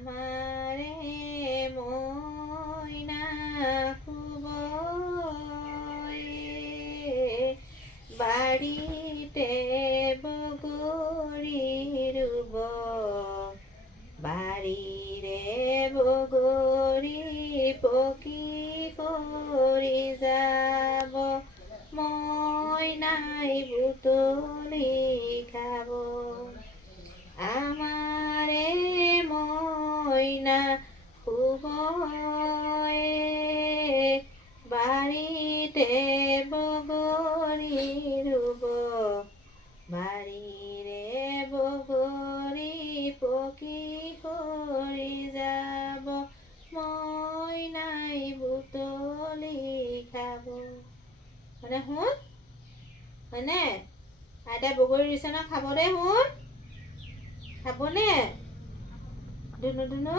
আমাৰে মইনা খুবয়ে বাড়িতে বগৰি ৰুব বাড়িৰে বগৰি পকি কৰি যাব মইনাই বুটলি খাব আমাৰে মইনা খুবয়ে বাড়িতে বগৰি ৰুব বাড়িৰে বগৰি পকি কৰি যাব মইনাই বুটলি খাব মানে শুন হয়নে আইতাই বগৰী দিছে ন খাব দে শুন খাবনে ধুনু ধুনু